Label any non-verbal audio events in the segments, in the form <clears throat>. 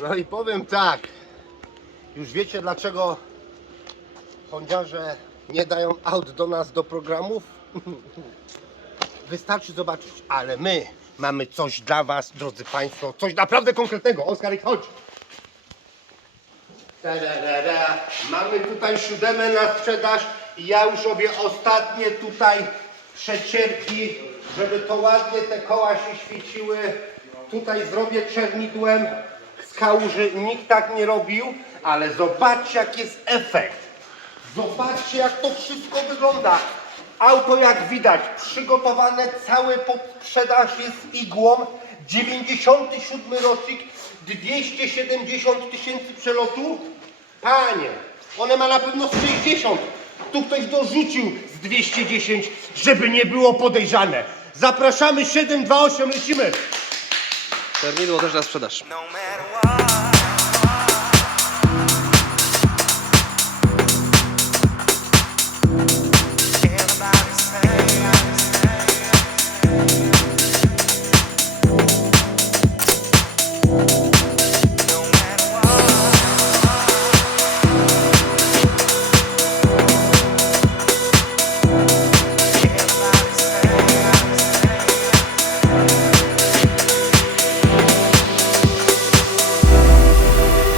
No i powiem tak. Już wiecie dlaczego hondziarze nie dają aut do nas do programów? <laughs> Wystarczy zobaczyć, ale my mamy coś dla was, drodzy Państwo, coś naprawdę konkretnego. Oskar, chodź. Mamy tutaj siódemę na sprzedaż i ja już robię ostatnie tutaj przecierki, żeby to ładnie te koła się świeciły. Tutaj zrobię czernidłem kałuży. Nikt tak nie robił, ale zobaczcie jaki jest efekt. Zobaczcie jak to wszystko wygląda. Auto jak widać przygotowane całe pod sprzedaż jest igłą. 97 rocznik, 270 tysięcy przelotów. Panie, one ma na pewno z 60. Tu ktoś dorzucił z 210, żeby nie było podejrzane. Zapraszamy 728, lecimy. Czernidło też na sprzedaż.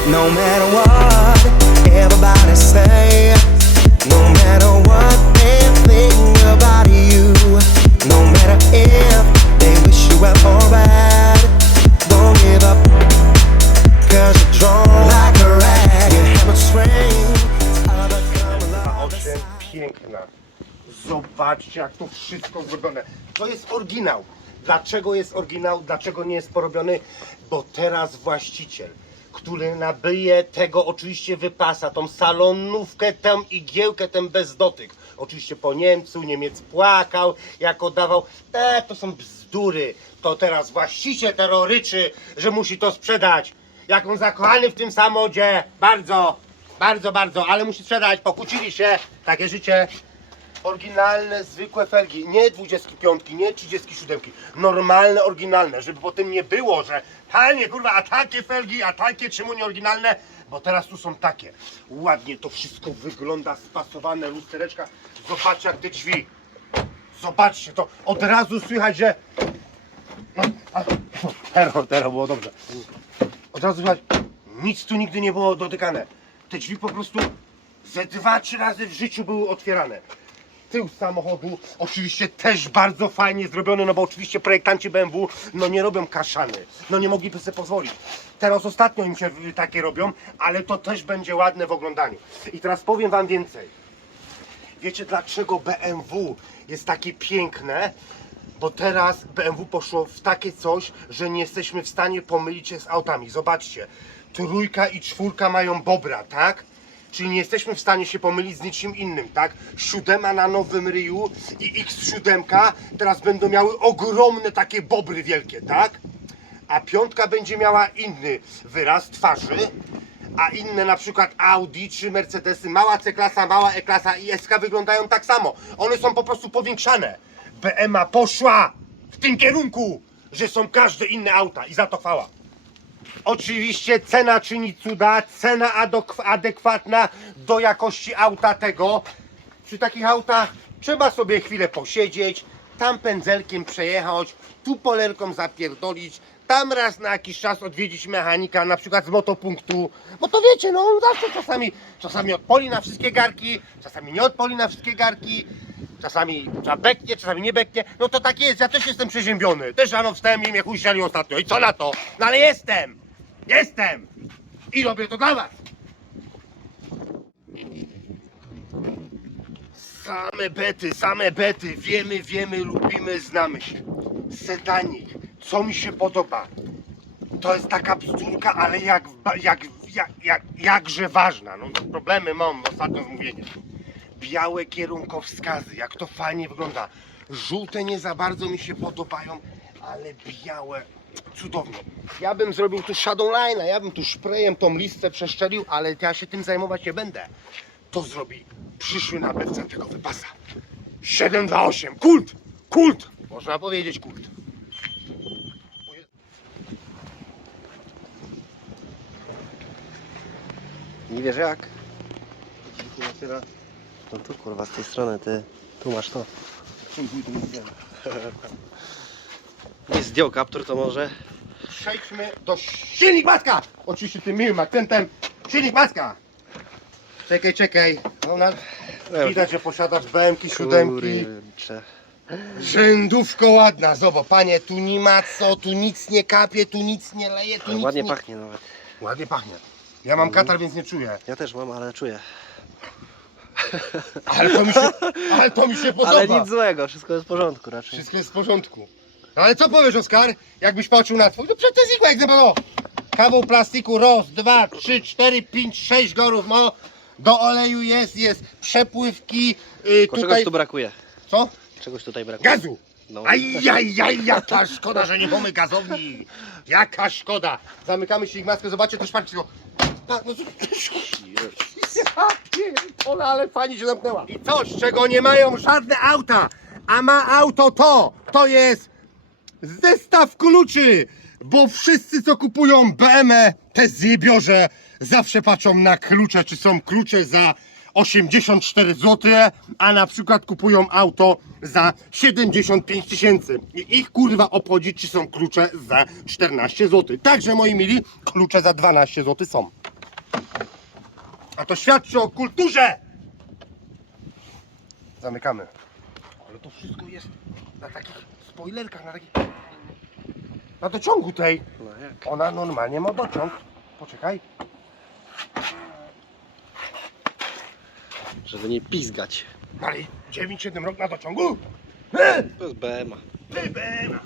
Matter what everybody say, matter what they think about you, matter if they wish you well or bad, don't give up. Cause you're drawn like a rag, you have a strength to overcome a lot. 8 piękna. Zobaczcie, jak to wszystko zrobione. To jest oryginał. Dlaczego jest oryginał? Dlaczego nie jest porobiony? Bo teraz właściciel, który nabyje tego oczywiście wypasa, tą salonówkę, tę igiełkę, ten bezdotyk. Oczywiście po Niemcu, Niemiec płakał, jak oddawał. Te to są bzdury. To teraz właściciel terroryczy, że musi to sprzedać. Jak on zakochany w tym samochodzie. Bardzo, bardzo, bardzo, ale musi sprzedać. Pokłócili się. Takie życie. Oryginalne, zwykłe felgi, nie 25, nie 37, normalne, oryginalne, żeby potem nie było, że panie kurwa, a takie felgi, a takie czemu nie oryginalne, bo teraz tu są takie. Ładnie to wszystko wygląda, spasowane, lustereczka. Zobaczcie jak te drzwi. Zobaczcie to, od razu słychać, że... No, teraz, teraz było dobrze. Od razu słychać, nic tu nigdy nie było dotykane. Te drzwi po prostu ze dwa, trzy razy w życiu były otwierane. Tył samochodu oczywiście też bardzo fajnie zrobiony, no bo oczywiście projektanci BMW no nie robią kaszany, no nie mogliby sobie pozwolić. Teraz ostatnio im się takie robią, ale to też będzie ładne w oglądaniu. I teraz powiem wam więcej. Wiecie dlaczego BMW jest takie piękne? Bo teraz BMW poszło w takie coś, że nie jesteśmy w stanie pomylić się z autami. Zobaczcie, trójka i czwórka mają bobra, tak? Czyli nie jesteśmy w stanie się pomylić z niczym innym, tak? Siódema na nowym ryju i X7 teraz będą miały ogromne takie bobry wielkie, tak? A piątka będzie miała inny wyraz twarzy, a inne na przykład Audi czy Mercedesy, mała C-klasa, mała E-klasa i SK wyglądają tak samo. One są po prostu powiększane. BMA poszła w tym kierunku, że są każde inne auta i za to chwała. Oczywiście cena czyni cuda, cena adekwatna do jakości auta tego. Przy takich autach trzeba sobie chwilę posiedzieć, tam pędzelkiem przejechać, tu polerką zapierdolić, tam raz na jakiś czas odwiedzić mechanika, na przykład z motopunktu, bo to wiecie, no on zawsze czasami, czasami odpoli na wszystkie garki, czasami nie odpoli na wszystkie garki, czasami trzeba beknie, czasami nie beknie, no to tak jest, ja też jestem przeziębiony, też rano wstałem i mnie usiali ostatnio. I co na to, no ale jestem, jestem i robię to dla was. Same bety, same bety, wiemy, wiemy, lubimy, znamy się. Sedanik, co mi się podoba? To jest taka bzdurka, ale jak, jak, jak, jak, jakże ważna. No to problemy mam ostatnio z mówieniem. Białe kierunkowskazy, jak to fajnie wygląda. Żółte nie za bardzo mi się podobają, ale białe cudownie. Ja bym zrobił tu shadow line'a, ja bym tu sprayem tą listę przeszczelił, ale ja się tym zajmować nie będę. To zrobi przyszły nabywca tego wypasa. 728, kult! Kult! Można powiedzieć kult. Nie wiesz jak? No tu kurwa z tej strony, ty. Tu masz to. <laughs> Nie zdjął kaptur, to może. Przejdźmy do silnik maska! Oczywiście tym miłym akcentem. Silnik maska! Czekaj, czekaj. No, na... Widać, że posiadasz BMki, siódemki. Kurczę. Rzędówko ładna, zobacz, panie, tu nie ma co, tu nic nie kapie, tu nic nie leje, tu nic Ładnie nie... pachnie nawet. Ładnie pachnie. Ja mam katar, więc nie czuję. Ja też mam, ale czuję. Ale to mi się, <laughs> ale to mi się podoba. Ale nic złego, wszystko jest w porządku raczej. Wszystko jest w porządku. No ale co powiesz, Oskar? Jakbyś patrzył na twój? No przecież igła, jak no. Kawał plastiku, raz, dwa, trzy, cztery, pięć, sześć gorów, no. Do oleju jest, jest przepływki, yy, Tylko tutaj... czegoś tu brakuje. Co? Czegoś tutaj brakuje. Gazu! No. Ajajaj, jaka szkoda, że nie mamy gazowni. Jaka szkoda. Zamykamy się ich maskę, zobaczcie, to szparcie no Ja pierdolę, ale fajnie się zamknęła. I coś, czego nie mają żadne auta, a ma auto to, to jest zestaw kluczy, bo wszyscy co kupują BMW, te zjebiorze zawsze patrzą na klucze, czy są klucze za 84 zł, a na przykład kupują auto za 75 tysięcy. I ich kurwa obchodzi, czy są klucze za 14 zł. Także moi mili, klucze za 12 zł są. A to świadczy o kulturze! Zamykamy. Ale to wszystko jest na takich spoilerkach, na takich... Na dociągu tej. No jak? Ona normalnie ma dociąg. Poczekaj. Żeby nie pizgać. Ale 9-7 rok na dociągu? To jest BMA. Wybera.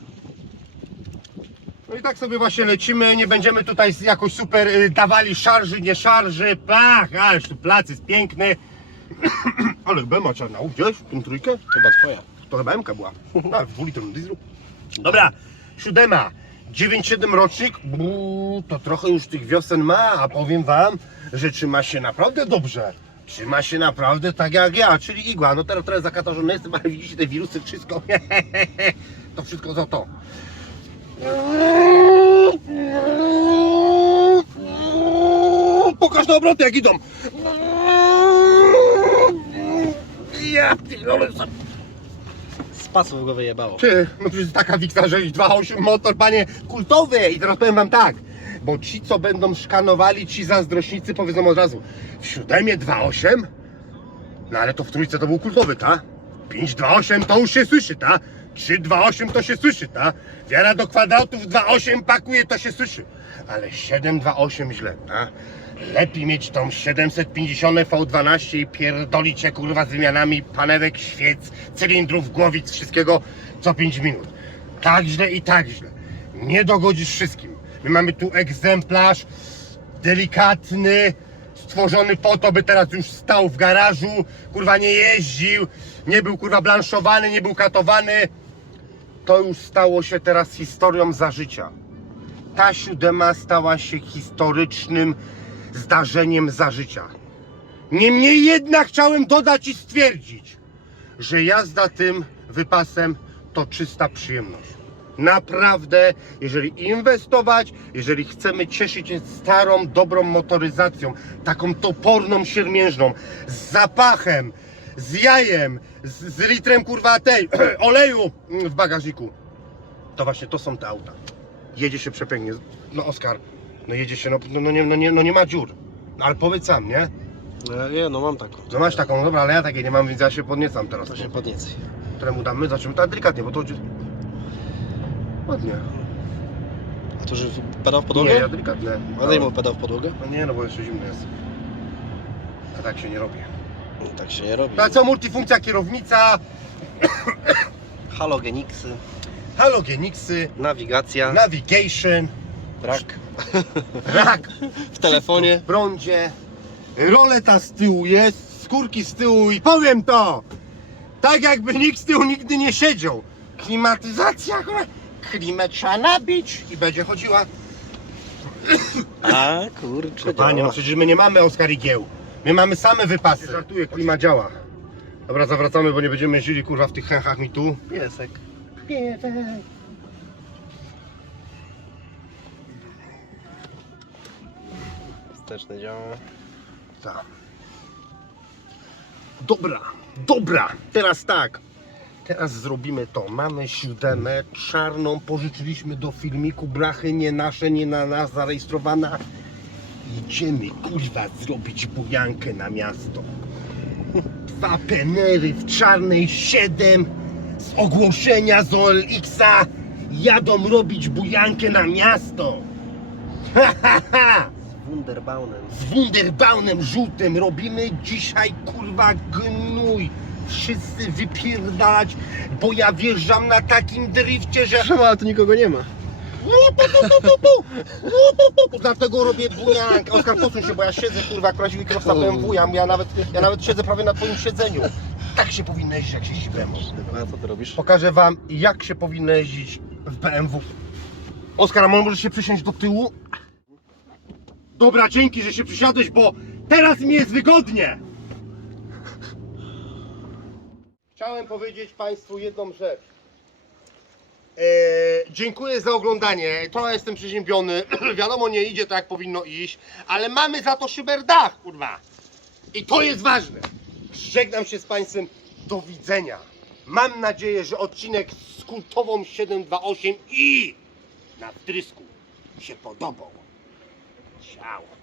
No i tak sobie właśnie lecimy, nie będziemy tutaj jakoś super y, dawali szarży, nie szarży, plach, ależ tu plac jest piękny. <clears throat> Ale Bema czarna, u, widziałeś tą trójkę? Chyba twoja. To chyba MK była, <laughs> w dwulitrowym dieslu. Dobra, siódema, 9-7 rocznik, Buu, to trochę już tych wiosen ma, a powiem wam, że trzyma się naprawdę dobrze. Trzyma się naprawdę tak jak ja, czyli igła. No teraz trochę zakatarzony jestem, ale widzicie te wirusy, wszystko. <laughs> To wszystko za to. Pokaż na obroty jak idą. Ja pierdolę, pasów go wyjebało. Ty, no przecież taka wiksa, że 2.8 motor, panie, kultowy. I teraz powiem wam tak, bo ci, co będą szkanowali, ci zazdrośnicy powiedzą od razu, w siódemie 2.8? No ale to w trójce to był kultowy, ta? 5.2.8 to już się słyszy, ta? 3.2.8 to się słyszy, ta? Wiara do kwadratów 2.8 pakuje, to się słyszy. Ale 7.2.8 źle, ta? Lepiej mieć tą 750 V12 i pierdolić się kurwa z wymianami panewek, świec, cylindrów, głowic, wszystkiego co 5 minut. Tak źle i tak źle. Nie dogodzisz wszystkim. My mamy tu egzemplarz delikatny, stworzony po to, by teraz już stał w garażu, kurwa nie jeździł, nie był kurwa blanszowany, nie był katowany. To już stało się teraz historią za życia. Ta siódema stała się historycznym zdarzeniem za życia. Niemniej jednak chciałem dodać i stwierdzić, że jazda tym wypasem to czysta przyjemność. Naprawdę, jeżeli inwestować, jeżeli chcemy cieszyć się starą, dobrą motoryzacją, taką toporną, siermiężną, z zapachem, z jajem, z, z litrem kurwa tej <clears throat> oleju w bagażniku, to właśnie to są te auta. Jedzie się przepięknie. No Oskar, no jedzie się, no, no, no, nie, no, nie, no nie ma dziur. No ale powiedz sam, nie? No, nie, no mam taką. No masz taką, no dobra, ale ja takiej nie mam, więc ja się podniecam teraz. To się podniecy. Któremu damy, zaczniemy tak delikatnie, bo to... Ładnie. A to, że pedał w Nie, podłogę? ja delikatne. Ładaj mu pedał w podłogę? No nie, no bo jeszcze zimno jest. A tak się nie robi. No, tak się nie robi. No a co, multifunkcja, kierownica, Halogeniksy, halogeniksy, nawigacja, navigation, brak rak, w telefonie. w prądzie, roleta z tyłu jest, skórki z tyłu i powiem to, tak jakby nikt z tyłu nigdy nie siedział. Klimatyzacja, kurwa, klimę trzeba nabić i będzie chodziła. A kurczę, Panie, no działa. przecież my nie mamy Oskar igieł. My mamy same wypasy. Żartuję, klima działa. Dobra, zawracamy, bo nie będziemy jeździli kurwa w tych chęchach mi tu. piesek. Wsteczny działa. Tam. Dobra, dobra, teraz tak. Teraz zrobimy to. Mamy siódemę czarną, pożyczyliśmy do filmiku, blachy nie nasze, nie na nas zarejestrowana. Idziemy kurwa zrobić bujankę na miasto. Dwa penery w czarnej 7 z ogłoszenia z OLX-a jadą robić bujankę na miasto. Ha, ha, ha! Wunderbaunem. z Wunderbaunem żółtym robimy dzisiaj kurwa gnój. Wszyscy wypierdalać, bo ja wjeżdżam na takim drifcie, że Szema, ale tu nikogo nie ma. tu, tu, tu. dlatego robię bujankę. Oskar, posuń się, bo ja siedzę kurwa jak prawdziwy kierowca BMW, ja, ja, nawet, ja nawet siedzę prawie na twoim siedzeniu. Tak się powinno jeździć, jak się jeździ BMW. A co ty robisz? Pokażę wam, jak się powinno jeździć w BMW. Oskar, a możesz się przysiąść do tyłu? Dobra, dzięki, że się przysiadłeś, bo teraz mi jest wygodnie. Chciałem powiedzieć Państwu jedną rzecz. E, dziękuję za oglądanie. Trochę jestem przeziębiony. <clears throat> Wiadomo, nie idzie tak jak powinno iść, ale mamy za to szyberdach, kurwa. I to jest ważne. Żegnam się z Państwem. Do widzenia. Mam nadzieję, że odcinek z kultową 728 i na wtrysku się podobał. Ciao.